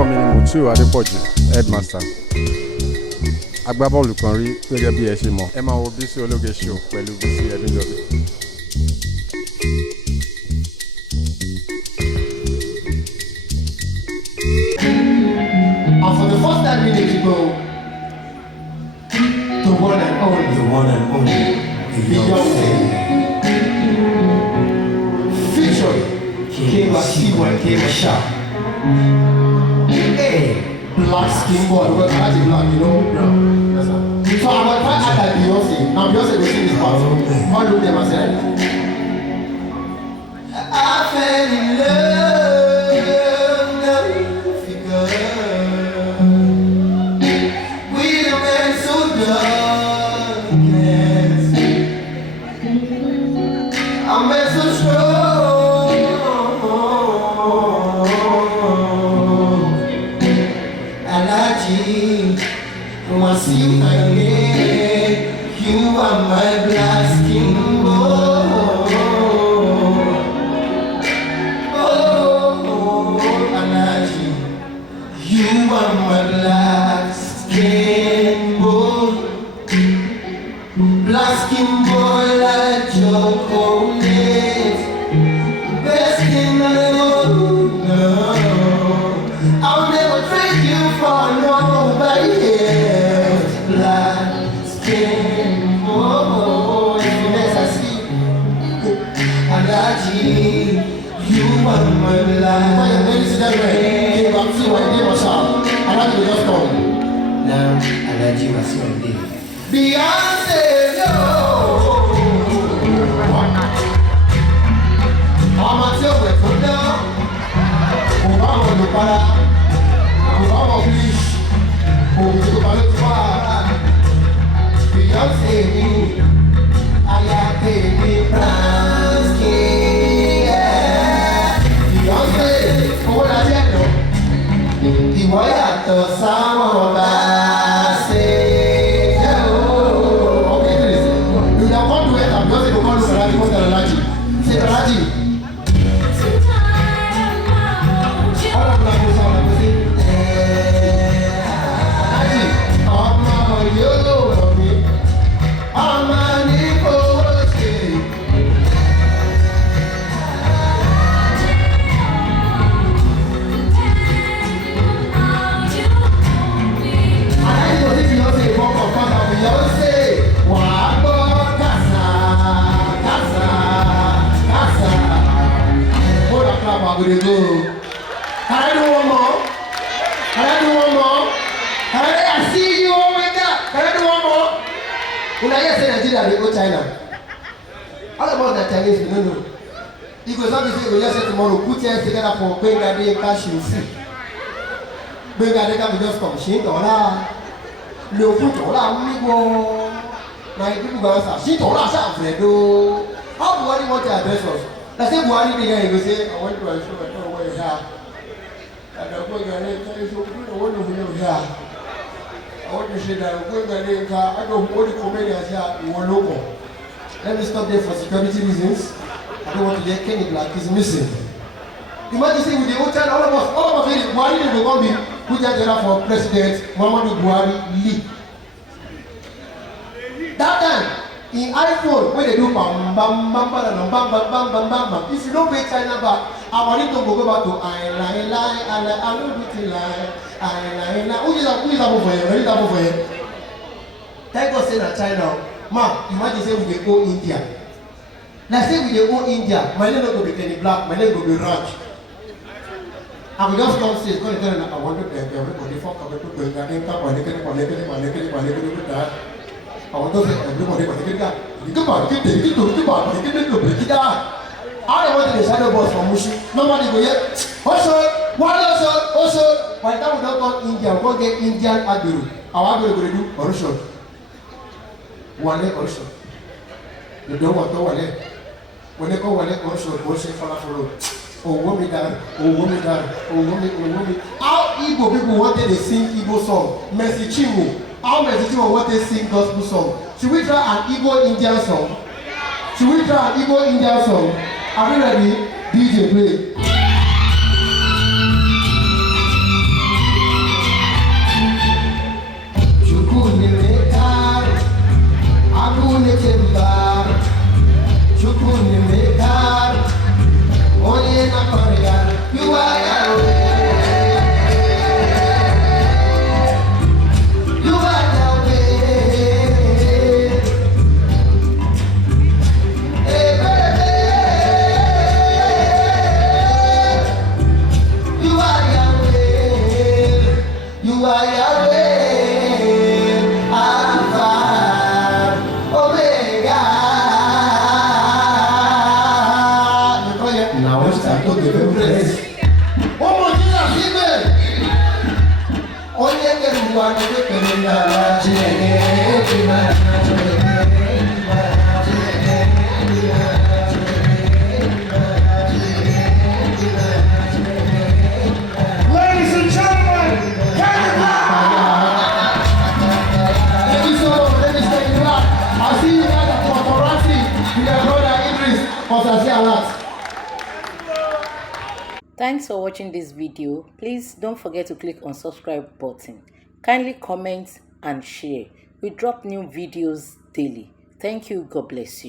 orúkọ mi ni Mutiu Adépọ̀jù headmaster agbábọ́ọ̀lù kan rí gẹ́gẹ́ bí ẹ ṣe mọ̀ ẹ máa wo Bisi ológe show pẹ̀lú Bisi Ẹdúnjọbí. And for the first time we need to go the one and only Beyonce featuring King Lassiwa and King Sharp. Hey, black skin boy, because I like black, you know, brown. So I'm going to try to act like Beyonce. Now Beyonce will sing this part. How do they say? I fell in love now because with a man so darkness. A man so strong. Once you find it, you are my black skin boy. Oh, Anaji, you are my black skin boy. Black skin boy like chocolate. Best skin I know. I'll never trade you for nobody else. Black skin boy, yes I see. Anaji, you are my life. Why you really see that way? Came back to my name was up. Anaji will just come. Now Anaji was your name. Beyonce, no. I'm a tell for now. Obama no para. Obama wish. Beyonce, I am baby brown skin. Beyonce, for what I know, the boy at the summer Basi. Okay, listen. You don't want to wait. Beyonce go call Sarati for the Raji. Say Raji. All of them go sound like say. Can I do one more? Can I do one more? Can I see you over there? Can I do one more? When I say Nigeria, they go China. All about the Chinese, we don't know. He goes on to say, we just say tomorrow, put your hands together for Benga Day cash you see. Benga Day can just come. She don't know. No put all our money go. My people go answer. She don't know. How do you want to address us? I say Buhari began, he go say, I want to show my phone where you have. And I'm going to tell you, I want to know here. I want to say that I'm going to I don't want to come here here, you want local. Let me stop there for security reasons. I don't want to get Kenny Blaq is missing. Imagine saying with the whole China, all of us, Buhari will come in, put that there for President Muhammadu Buhari Lee. That time, in iPhone, when they do bam bam bam bam bam bam bam bam bam bam, if you don't pay China back, I want it to go back to I don't do it lie. Who is that over here? Who is that over here? Thank God say that China. Man, imagine say we dey go India. Let's say we dey go India. My name no go be Kenny Blaq. My name go be Raj. I will just come say, go and tell them I want to everybody fuck up to go and get them come. I want to say everybody but get that. You go back, get it to break it down. I don't want the shadow boss from Mushi. Nobody go yet. Also, by the time we don't go India, we go get Indian Aguru. Our Aguru go do Orusho. Wale Orusho. You don't want to Wale. When they go Wale Orusho, Orusho follow. Oh woman. How Igbo people wanted to sing Igbo song? Mercy Chingu. How many people want to sing gospel song? Should we try an Igbo Indian song? Are we ready? DJ play. Ladies and gentlemen, can you clap? Thank you so much. Let me stay in Blaq. I'll see you guys at Paparazzi with your brother Idris of Alat. Thanks for watching this video. Please don't forget to click on subscribe button. Kindly comment and share. We drop new videos daily. Thank you. God bless you.